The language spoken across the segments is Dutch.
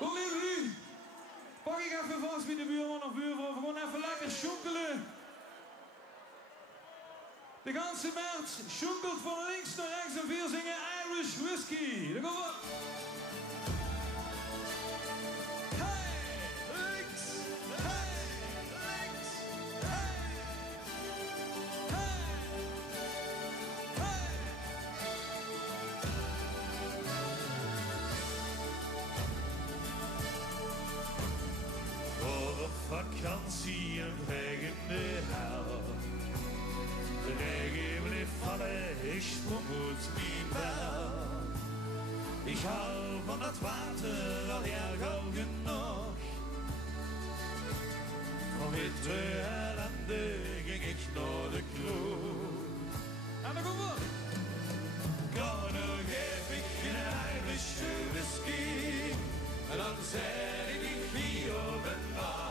Hoe leven jullie? Pak ik even vast bij de buurman of buurvrouw. Gewoon even lekker sjonkelen. De ganse maart sjonkelt van links naar rechts en veel zingen Irish Whiskey. Daar komen we. Op vakantie een vliegende hel. De regen bleef vallen, ik sprong uit mijn bel. Ik hou van dat water al heel gauw genoeg. Van witte ellende ging ik naar de kroeg. En dan komen we. Kom, nu geef ik een Irish whisky. En dan zeg ik hier op een bar.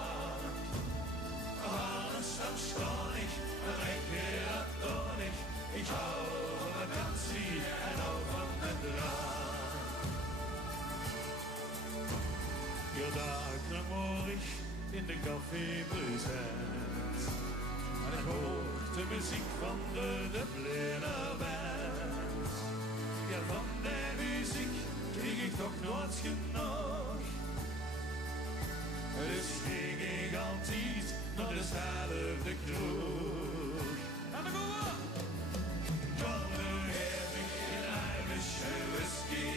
Alles dan schoon ik, dan drink je dat door niet. Ik hou van vakantie en hou van de draad. Ja, daar word ik in de café bezet. En ik hoor de muziek van de Dubliner band. Ja, van de muziek kreeg ik toch nooit genoeg. Dus ging ik altijd naar dezelfde kroeg. En dan komen we. Kom, nu heb ik een Irish whisky.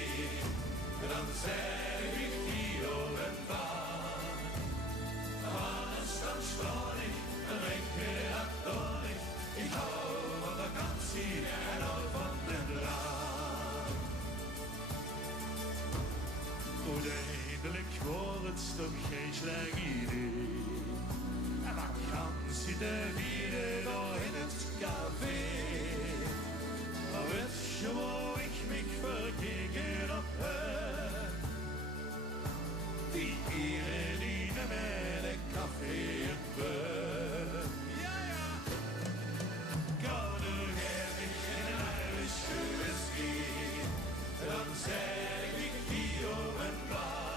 Dan zeg ik hier op een bar. Alles dan stoor ik, dan drink je dat door niet. Ik hou van vakantie en hou van de draad. Uiteindelijk wordt het toch geen slecht idee. En dan gaan zitten vieren door in het café. Maar weet je waar ik me verkeken op heb? Die ene die met een café en bed. Ja, ja. Kom, nu heb ik een Irish whisky. Dan zeg ik hier op een bar.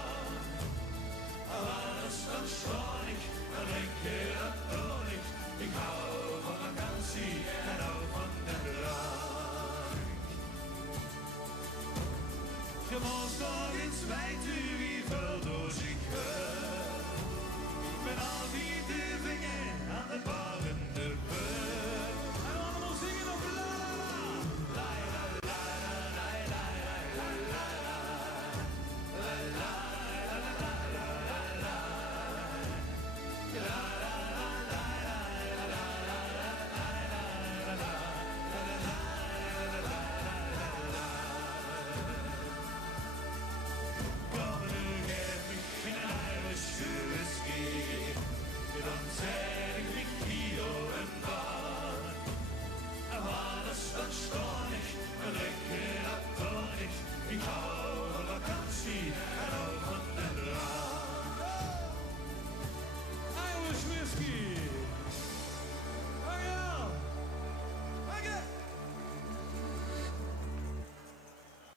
Alles dan schoon ik, dan drink je dat door niet. Ik hou van vakantie en hou van de drank. Je moest nog eens weten wie veel door zich houdt. Met al die de vingen aan de bar in de bus.